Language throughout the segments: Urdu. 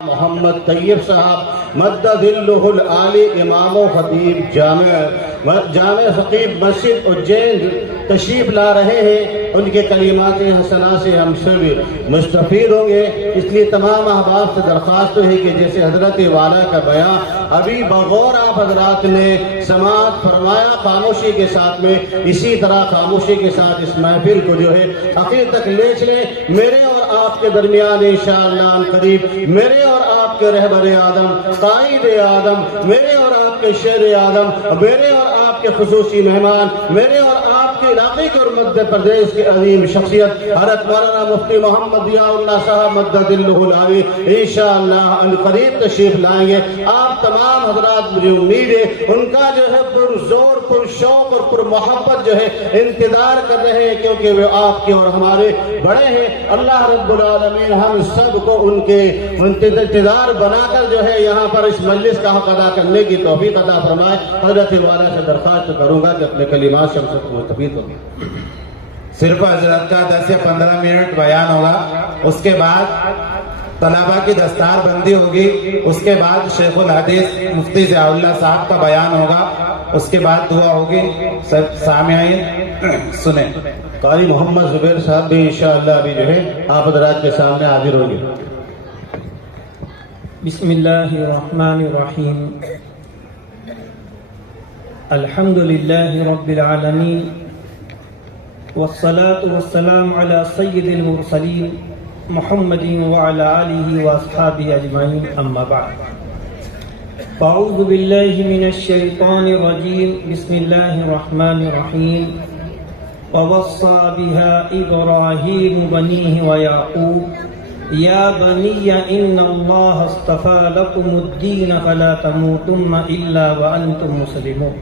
محمد طیب صاحب مدد ذلہ العالی امام و خطیب جامع فقیب مسجد اجین تشریف لا رہے ہیں۔ ان کے کلمات حسنہ سے ہم سب مستفید ہوں گے، اس لیے تمام احباب سے درخواست ہے کہ جیسے حضرت والا کا بیان ابھی بغور آپ حضرات نے سماعت فرمایا خاموشی کے ساتھ میں، اسی طرح خاموشی کے ساتھ اس محفل کو جو ہے آخر تک لے چلیں۔ میرے اور آپ کے درمیان انشاءاللہ قریب میرے اور آپ کے رہبر آدم، قائد آدم، میرے اور آپ کے شیر آدم، میرے اور آپ کے خصوصی مہمان، میرے اور آپ کے علاقے کے اور مدھیہ پردیش کے عظیم شخصیت حضرت مولانا مفتی محمد ضیاء اللہ صاحب مدد ذلہ العالی انشاءاللہ عنقریب تشریف لائیں گے۔ آپ تمام حضرات مجھے امید ہے ان کا جو ہے پرزور پرشوق اور پر محبت جو ہے انتظار کر رہے ہیں، کیونکہ وہ آپ کے اور ہمارے بڑے ہیں۔ اللہ رب العالمین ہم سب کو ان کے انتظار بنا کر جو ہے یہاں پر اس مجلس کا حق ادا کرنے کی توفیق عطا فرمائے۔ حضرت والا سے درخواست کروں گا کہ اپنے کلمات سے ہم سب کو مستفید ہوگی۔ صرف حضرت کا 10 سے 15 منٹ بیان ہوگا، اس کے بعد طلبہ کی دستار بندی ہوگی، اس کے بعد شیخ الحدیث مفتی ضیاء اللہ صاحب کا بیان ہوگا، اس کے بعد دعا ہوگی۔ سب سامعین سنیں۔ قاری محمد زبیر صاحب بھی انشاءاللہ ابھی جو ہے آپ حضرات کے سامنے حاضر ہوں گے۔ بسم اللہ الرحمن الرحیم، الحمد للہ رب العالمین، والصلاة والسلام علی سید المرسلین محمد وعلی آلہ واصحابہ اجمعین، اما بعد، اعوذ باللہ من الشیطان الرجیم، بسم اللہ الرحمن الرحیم، ووصى بها إبراهيم بنيه ويعقوب يا بني إن الله اصطفى لكم الدين فلا تموتن إلا وأنتم مسلمون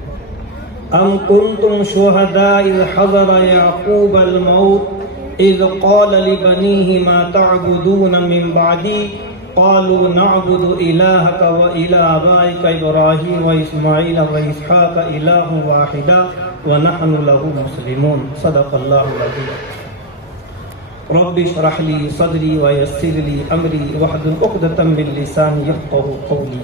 أم كنتم شهداء إذ حضر يعقوب الموت إذ قال لبنيه ما تعبدون من بعدي قالوا نعبد إلهك وإله آبائك إبراهيم وإسماعيل وإسحاق إله واحدا ونحن له مسلمون، صدق اللہ العظیم۔ رب اشرح لي صدری ويسر لي امری واحلل عقدۃ من لسانی یفقهوا قولی،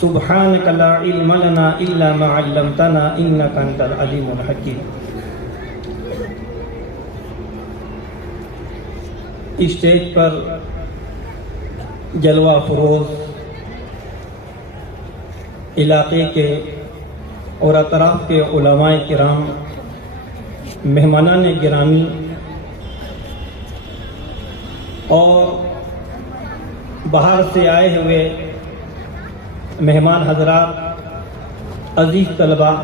سبحانک لا علم لنا الا ما علمتنا انک انت العلیم الحکیم۔ اسٹیج پر جلوہ فروز علاقے کے اور اطراف کے علماء کرام، مہمانان گرامی اور باہر سے آئے ہوئے مہمان حضرات، عزیز طلباء،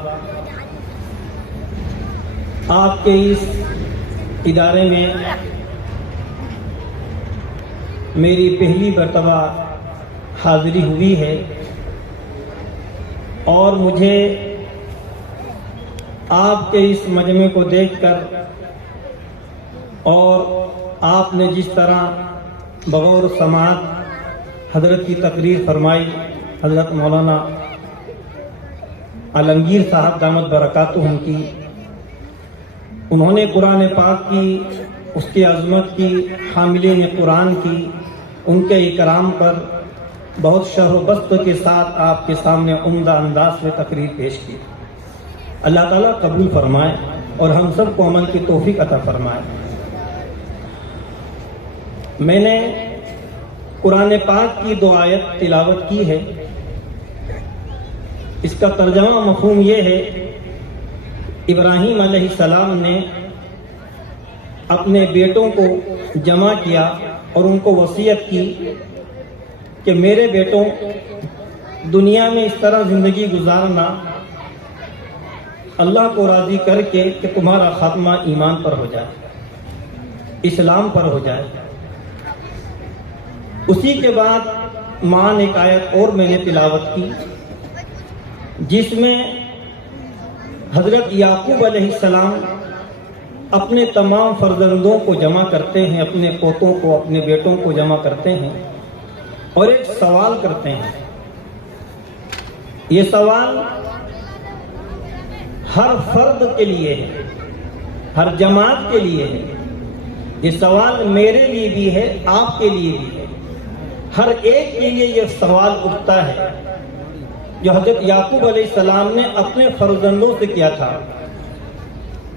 آپ کے اس ادارے میں میری پہلی مرتبہ حاضری ہوئی ہے اور مجھے آپ کے اس مجمع کو دیکھ کر اور آپ نے جس طرح بغور سماعت حضرت کی تقریر فرمائی، حضرت مولانا عالمگیر صاحب دامت برکاتہم کی، انہوں نے قرآن پاک کی، اس کی عظمت کی، حاملین قرآن کی، ان کے اکرام پر بہت شرح و بسط کے ساتھ آپ کے سامنے عمدہ انداز میں تقریر پیش کی۔ اللہ تعالیٰ قبول فرمائے اور ہم سب کو عمل کی توفیق عطا فرمائے۔ میں نے قرآن پاک کی 2 آیت تلاوت کی ہے، اس کا ترجمہ مفہوم یہ ہے، ابراہیم علیہ السلام نے اپنے بیٹوں کو جمع کیا اور ان کو وصیت کی کہ میرے بیٹوں، دنیا میں اس طرح زندگی گزارنا اللہ کو راضی کر کے کہ تمہارا خاتمہ ایمان پر ہو جائے، اسلام پر ہو جائے۔ اسی کے بعد مان ایک آیت اور میں نے تلاوت کی جس میں حضرت یعقوب علیہ السلام اپنے تمام فرزندوں کو جمع کرتے ہیں، اپنے پوتوں کو، اپنے بیٹوں کو جمع کرتے ہیں اور ایک سوال کرتے ہیں۔ یہ سوال ہر فرد کے لیے ہے، ہر جماعت کے لیے ہے، یہ سوال میرے لیے بھی ہے، آپ کے لیے بھی ہے۔ ہر ایک کے لیے یہ سوال اٹھتا ہے جو حضرت یعقوب علیہ السلام نے اپنے فرزندوں سے کیا تھا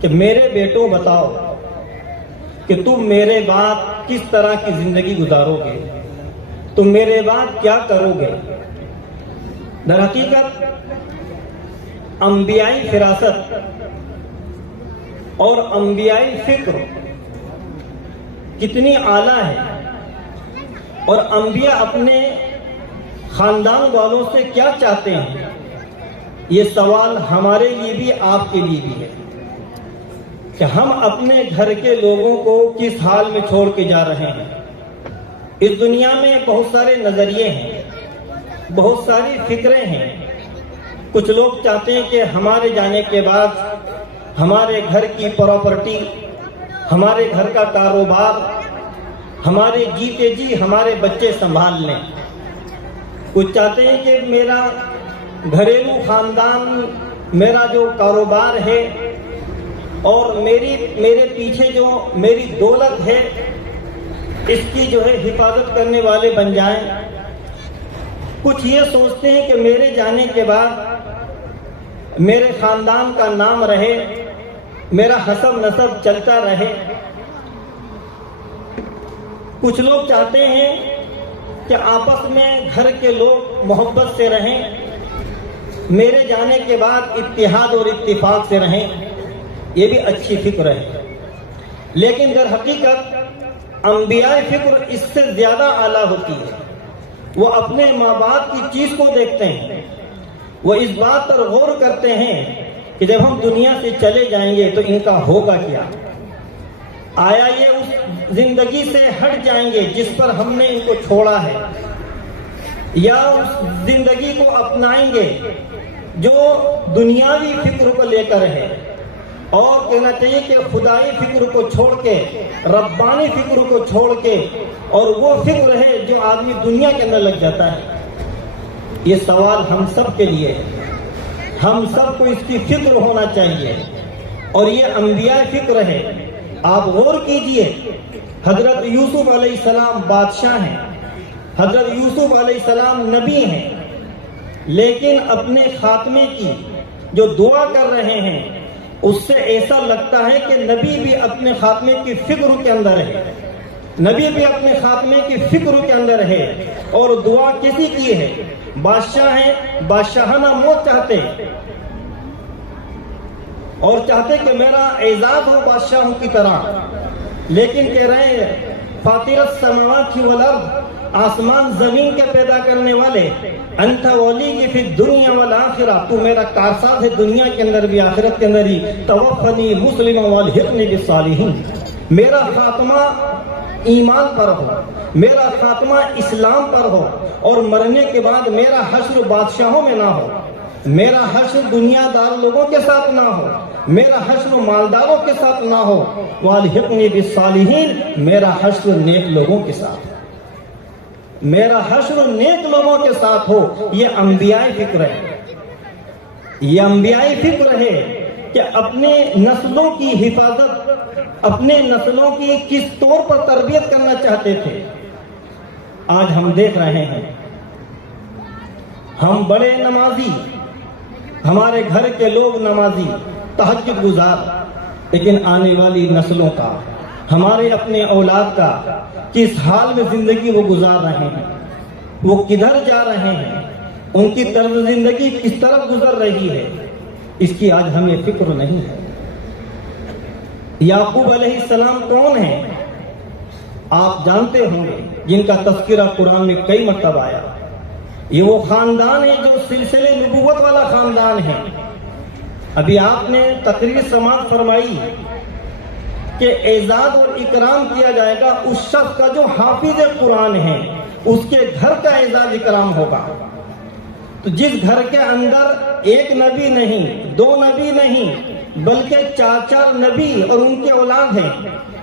کہ میرے بیٹوں بتاؤ کہ تم میرے بعد کس طرح کی زندگی گزارو گے، تم میرے بعد کیا کرو گے۔ در حقیقت انبیائی فراست اور انبیائی فکر کتنی اعلیٰ ہے، اور انبیاء اپنے خاندان والوں سے کیا چاہتے ہیں، یہ سوال ہمارے لیے بھی آپ کے لیے بھی ہے کہ ہم اپنے گھر کے لوگوں کو کس حال میں چھوڑ کے جا رہے ہیں۔ اس دنیا میں بہت سارے نظریے ہیں، بہت ساری فکریں ہیں۔ کچھ لوگ چاہتے ہیں کہ ہمارے جانے کے بعد ہمارے گھر کی پراپرٹی، ہمارے گھر کا کاروبار ہمارے جیتے جی ہمارے بچے سنبھال لیں۔ کچھ چاہتے ہیں کہ میرا گھریلو خاندان، میرا جو کاروبار ہے اور میرے پیچھے جو میری دولت ہے، اس کی جو ہے حفاظت کرنے والے بن جائیں۔ کچھ یہ سوچتے ہیں کہ میرے جانے کے بعد میرے خاندان کا نام رہے، میرا حسب نسب چلتا رہے۔ کچھ لوگ چاہتے ہیں کہ آپس میں گھر کے لوگ محبت سے رہیں، میرے جانے کے بعد اتحاد اور اتفاق سے رہیں۔ یہ بھی اچھی فکر ہے، لیکن در حقیقت انبیاء فکر اس سے زیادہ اعلیٰ ہوتی ہے۔ وہ اپنے ماں باپ کی چیز کو دیکھتے ہیں، وہ اس بات پر غور کرتے ہیں کہ جب ہم دنیا سے چلے جائیں گے تو ان کا ہوگا کیا، آیا یہ اس زندگی سے ہٹ جائیں گے جس پر ہم نے ان کو چھوڑا ہے، یا اس زندگی کو اپنائیں گے جو دنیاوی فکر کو لے کر ہے، اور کہنا چاہیے کہ خدائی فکر کو چھوڑ کے، ربانی فکر کو چھوڑ کے، اور وہ فکر ہے جو آدمی دنیا کے اندر لگ جاتا ہے۔ یہ سوال ہم سب کے لیے ہے، ہم سب کو اس کی فکر ہونا چاہیے، اور یہ انبیاء فکر ہے۔ آپ غور کیجئے، حضرت یوسف علیہ السلام بادشاہ ہیں، حضرت یوسف علیہ السلام نبی ہیں، لیکن اپنے خاتمے کی جو دعا کر رہے ہیں اس سے ایسا لگتا ہے کہ نبی بھی اپنے خاتمے کی فکر کے اندر ہے، نبی بھی اپنے خاتمے کی فکر کے اندر ہے، اور دعا کسی کی ہے؟ بادشاہ ہیں، بادشاہانہ موت چاہتے اور چاہتے کہ میرا اعزاز ہو بادشاہوں کی طرح، لیکن کہہ رہے ہیں فاطر السماوات والارض، آسمان زمین کے پیدا کرنے والے، انت ولی فی الدنیا والآخرہ، تو میرا کارساز ہے دنیا کے اندر بھی آخرت کے اندر ہی، توفنی مسلما والحقنی بالصالحین، میرا خاتمہ ایمان پر ہو، میرا خاتمہ اسلام پر ہو، اور مرنے کے بعد میرا حشر بادشاہوں میں نہ ہو، میرا حشر دنیا دار لوگوں کے ساتھ نہ ہو، میرا حشر مالداروں کے ساتھ نہ ہو، والحقنی بالصالحین، میرا حشر نیک لوگوں کے ساتھ، میرا حشر نیک لوگوں کے ساتھ ہو۔ یہ انبیاء فکر ہے، یہ انبیاء فکر ہے کہ اپنے نسلوں کی حفاظت، اپنے نسلوں کی کس طور پر تربیت کرنا چاہتے تھے۔ آج ہم دیکھ رہے ہیں ہم بڑے نمازی، ہمارے گھر کے لوگ نمازی، تہجد گزار، لیکن آنے والی نسلوں کا، ہمارے اپنے اولاد کا کس حال میں زندگی وہ گزار رہے ہیں، وہ کدھر جا رہے ہیں، ان کی طرز زندگی کس طرف گزر رہی ہے، اس کی آج ہمیں فکر نہیں ہے۔ یعقوب علیہ السلام کون ہیں؟ آپ جانتے ہوں گے، جن کا تذکرہ قرآن میں کئی مرتبہ آیا۔ یہ وہ خاندان ہے جو سلسلے نبوت والا خاندان ہے۔ ابھی آپ نے تقریر سماعت فرمائی کہ اعزاز اور اکرام کیا جائے گا اس شخص کا جو حافظ قرآن ہے، اس کے گھر کا اعزاز اکرام ہوگا۔ تو جس گھر کے اندر ایک نبی نہیں، دو نبی نہیں، بلکہ چار نبی اور ان کے اولاد ہیں،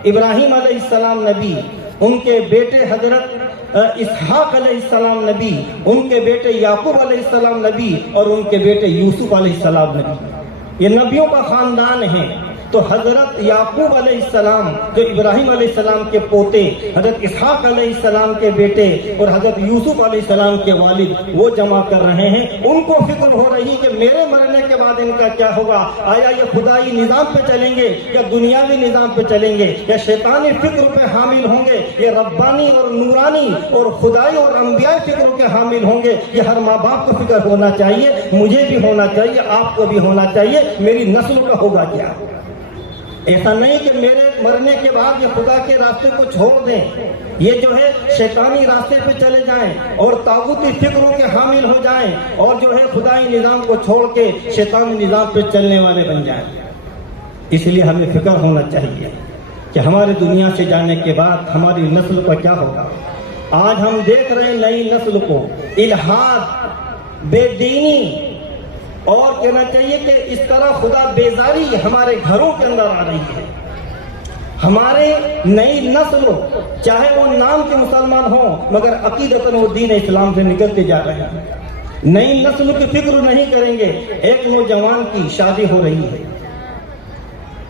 ابراہیم علیہ السلام نبی، ان کے بیٹے حضرت اسحاق علیہ السلام نبی، ان کے بیٹے یعقوب علیہ السلام نبی، اور ان کے بیٹے یوسف علیہ السلام نبی۔ یہ نبیوں کا خاندان ہے، تو حضرت یعقوب علیہ السلام جو ابراہیم علیہ السلام کے پوتے، حضرت اسحاق علیہ السلام کے بیٹے اور حضرت یوسف علیہ السلام کے والد وہ جمع کر رہے ہیں. ان کو فکر ہو رہی کہ میرے مرنے کے بعد ان کا کیا ہوگا، آیا یہ خدائی نظام پہ چلیں گے یا دنیاوی نظام پہ چلیں گے، یا شیطانی فکر پہ حامل ہوں گے، یہ ربانی اور نورانی اور خدائی اور انبیاء فکر کے حامل ہوں گے. یہ ہر ماں باپ کو فکر ہونا چاہیے، مجھے بھی ہونا چاہیے، آپ کو بھی ہونا چاہیے، میری نسل کا ہوگا کیا. ایسا نہیں کہ میرے مرنے کے بعد یہ خدا کے راستے کو چھوڑ دیں، یہ جو ہے شیطانی راستے پہ چلے جائیں اور طاغوتی فکروں کے حامل ہو جائیں اور جو ہے خدائی نظام کو چھوڑ کے شیطانی نظام پہ چلنے والے بن جائیں. اس لیے ہمیں فکر ہونا چاہیے کہ ہمارے دنیا سے جانے کے بعد ہماری نسل کا کیا ہوگا. آج ہم دیکھ رہے ہیں نئی نسل کو الحاد، بے دینی اور کہنا چاہیے کہ اس طرح خدا بیزاری ہمارے گھروں کے اندر آ رہی ہے. ہمارے نئی نسل چاہے وہ نام کے مسلمان ہوں مگر عقیدتاً وہ دین اسلام سے نکلتے جا رہے ہیں. نئی نسل کی فکر نہیں کریں گے. ایک نوجوان کی شادی ہو رہی ہے،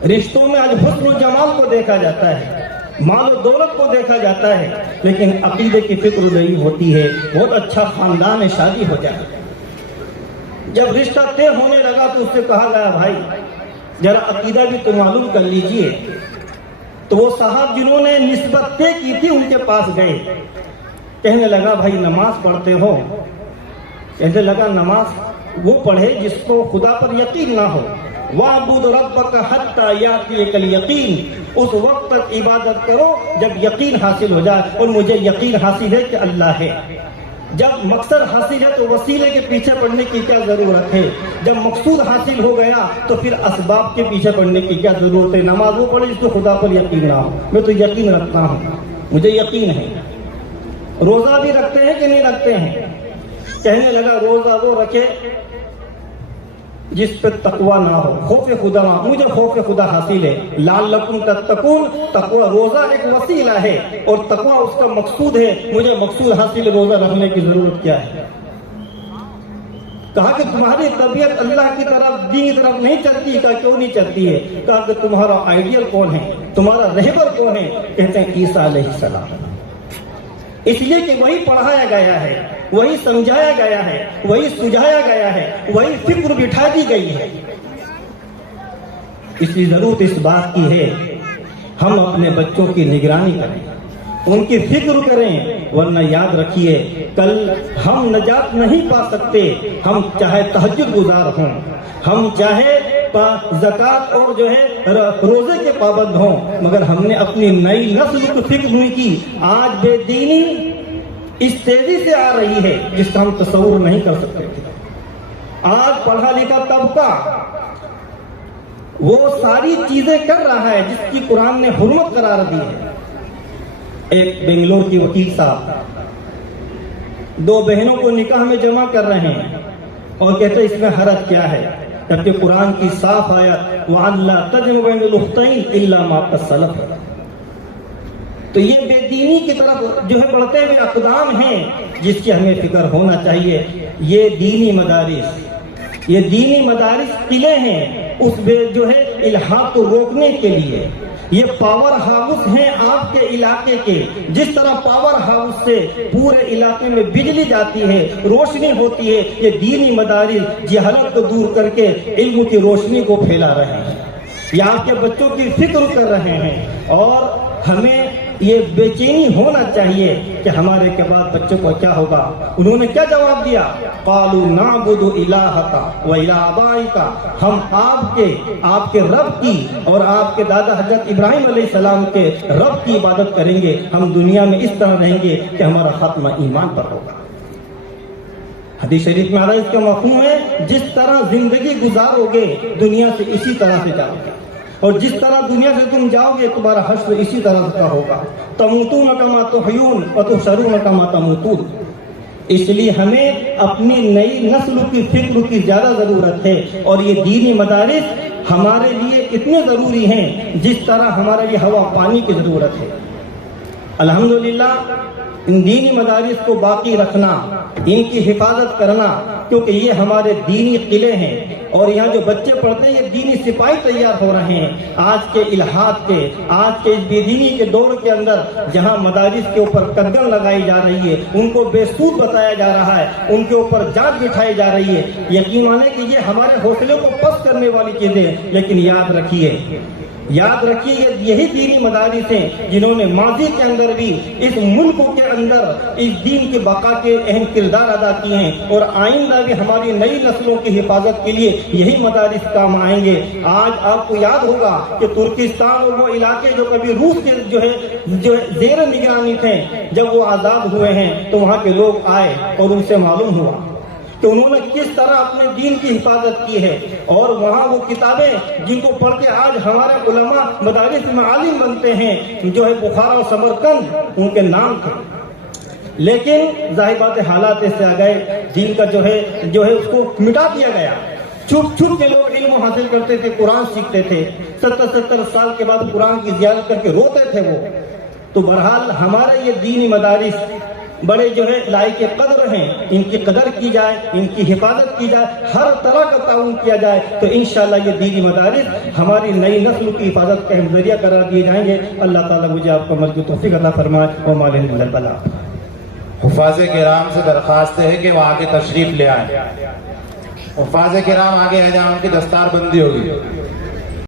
رشتوں میں آج حسن و جمال کو دیکھا جاتا ہے، مال و دولت کو دیکھا جاتا ہے، لیکن عقیدے کی فکر نہیں ہوتی ہے. بہت اچھا خاندان ہے، شادی ہو جائے. جب رشتہ طے ہونے لگا تو اس سے کہا گیا بھائی ذرا عقیدہ بھی تو معلوم کر لیجئے. تو وہ صاحب جنہوں نے نسبت طے کی تھی ان کے پاس گئے، کہنے لگا بھائی نماز پڑھتے ہو؟ کہنے لگا نماز وہ پڑھے جس کو خدا پر یقین نہ ہو. وَاعْبُدْ رَبَّكَ حَتَّى يَأْتِيَكَ الْيَقِينُ، اس وقت تک عبادت کرو جب یقین حاصل ہو جائے. اور مجھے یقین حاصل ہے کہ اللہ ہے. جب مقصد حاصل ہے تو وسیلے کے پیچھے پڑنے کی کیا ضرورت ہے. جب مقصود حاصل ہو گیا تو پھر اسباب کے پیچھے پڑنے کی کیا ضرورت ہے. نماز وہ پڑھے جس کو خدا پر یقین نہ ہو. میں تو یقین رکھتا ہوں، مجھے یقین ہے. روزہ بھی رکھتے ہیں کہ نہیں رکھتے ہیں؟ کہنے لگا روزہ وہ رکھے جس پہ تقوی نہ ہو، خوف خدا نہ ہو. مجھے خوف خدا حاصل ہے. لعلکم تتقون، تقوی روزہ ایک وسیلہ ہے اور تقوی اس کا مقصود ہے. مجھے مقصود حاصل ہے، روزہ رکھنے کی ضرورت کیا ہے. کہا کہ تمہاری طبیعت اللہ کی طرف، دین کی طرف نہیں چلتی. کہا کیوں نہیں چلتی ہے؟ کہا کہ تمہارا آئیڈیل کون ہے، تمہارا رہبر کون ہے؟ کہتے ہیں عیسیٰ علیہ السلام. اس لیے کہ وہی پڑھایا گیا ہے، وہی سمجھایا گیا ہے، وہی سجھایا گیا ہے، وہی فکر بٹھا دی گئی ہے. اس لیے ضرورت اس بات کی ہے ہم اپنے بچوں کی نگرانی کریں، ان کی فکر کریں. ورنہ یاد رکھیے کل ہم نجات نہیں پا سکتے. ہم چاہے تہجد گزار ہوں، ہم چاہے زکوٰۃ اور جو ہے روزے کے پابند ہوں، مگر ہم نے اپنی نئی نسل کی فکر نہیں کی. آج بے دینی اس تیزی سے آ رہی ہے جس کا ہم تصور نہیں کر سکتے تھے. آج پڑھا لکھا طبقہ وہ ساری چیزیں کر رہا ہے جس کی قرآن نے حرمت قرار دی ہے. ایک بنگلور کی وکیل صاحب 2 بہنوں کو نکاح میں جمع کر رہے ہیں اور کہتے اس میں حرج کیا ہے، جبکہ قرآن کی صاف آیت وَأَن لَا تَجْمَعُوا بَيْنَ الْأُخْتَيْنِ إِلَّا مَا قَدْ سَلَفَ. تو یہ بے دینی کی طرف جو ہے بڑھتے ہوئے اقدام ہیں جس کی ہمیں فکر ہونا چاہیے. یہ دینی مدارس قلعے ہیں اس جو ہے الحاد کو روکنے کے لیے. یہ پاور ہاؤس ہیں آپ کے علاقے کے. جس طرح پاور ہاؤس سے پورے علاقے میں بجلی جاتی ہے، روشنی ہوتی ہے، یہ دینی مدارس جہالت کو دور کر کے علم کی روشنی کو پھیلا رہے ہیں. یہ آپ کے بچوں کی فکر کر رہے ہیں اور ہمیں یہ بے چینی ہونا چاہیے کہ ہمارے کے بعد بچوں کو کیا ہوگا. انہوں نے کیا جواب دیا؟ قالوا نعبد الہک و الہ آبائک، ہم آپ کے رب کی اور آپ کے دادا حضرت ابراہیم علیہ السلام کے رب کی عبادت کریں گے. ہم دنیا میں اس طرح رہیں گے کہ ہمارا خاتمہ ایمان پر ہوگا. حدیث شریف میں اس کا مفہوم ہے جس طرح زندگی گزارو گے دنیا سے اسی طرح سے جاؤ گے، اور جس طرح دنیا سے تم جاؤ گے تمہارا حشر اسی طرح کا ہوگا. تموتون کما تحیون وتحشرون کما تموتون. اس لیے ہمیں اپنی نئی نسل کی فکر کی زیادہ ضرورت ہے اور یہ دینی مدارس ہمارے لیے اتنے ضروری ہیں جس طرح ہمارے لیے ہوا پانی کی ضرورت ہے. الحمدللہ ان دینی مدارس کو باقی رکھنا، ان کی حفاظت کرنا، کیونکہ یہ ہمارے دینی قلعے ہیں. اور یہاں جو بچے پڑھتے ہیں یہ دینی سپاہی تیار ہو رہے ہیں. آج کے الحاد کے، آج کے اس بے دینی کے دور کے اندر جہاں مدارس کے اوپر قدغن لگائی جا رہی ہے، ان کو بے سود بتایا جا رہا ہے، ان کے اوپر جان بٹھائی جا رہی ہے، یقین مانے کہ یہ ہمارے حوصلے کو پست کرنے والی چیزیں ہیں. لیکن یاد رکھیے یہی دینی مدارس ہیں جنہوں نے ماضی کے اندر بھی اس ملک کے اندر اس دین کی بقا کے اہم کردار ادا کیے ہیں، اور آئندہ بھی ہماری نئی نسلوں کی حفاظت کے لیے یہی مدارس کام آئیں گے. آج آپ کو یاد ہوگا کہ ترکستان اور وہ علاقے جو کبھی روس کے جو ہے زیر نگرانی تھے، جب وہ آزاد ہوئے ہیں تو وہاں کے لوگ آئے اور ان سے معلوم ہوا کہ انہوں نے کس طرح اپنے دین کی حفاظت کی ہے، اور وہاں وہ کتابیں جن کو پڑھ کے آج ہمارے علماء مدارس میں عالم بنتے ہیں، جو ہے بخارا و سمرقند ان کے نام تھے. لیکن ظاہر بات ہے حالات ایسے آ گئے، دین کا جو ہے اس کو مٹا دیا گیا. چھپ چھپ کے لوگ علم حاصل کرتے تھے، قرآن سیکھتے تھے، 70 سال کے بعد قرآن کی زیارت کر کے روتے تھے وہ. تو بہرحال ہمارے یہ دینی مدارس بڑے جو ہے لائق قدر ہیں، ان کی قدر کی جائے، ان کی حفاظت کی جائے، ہر طرح کا تعاون کیا جائے، تو انشاءاللہ یہ دینی مدارس ہماری نئی نسل کی حفاظت کا اہم ذریعہ قرار دیے جائیں گے. اللہ تعالیٰ مجھے آپ کو عمل کی توفیق عطا فرمائے. وما علینا الا البلاغ. حفاظ کرام سے درخواست ہے کہ وہ آگے تشریف لے آئیں. حفاظ کرام آگے آ جائیں، ان کی دستار بندی ہوگی.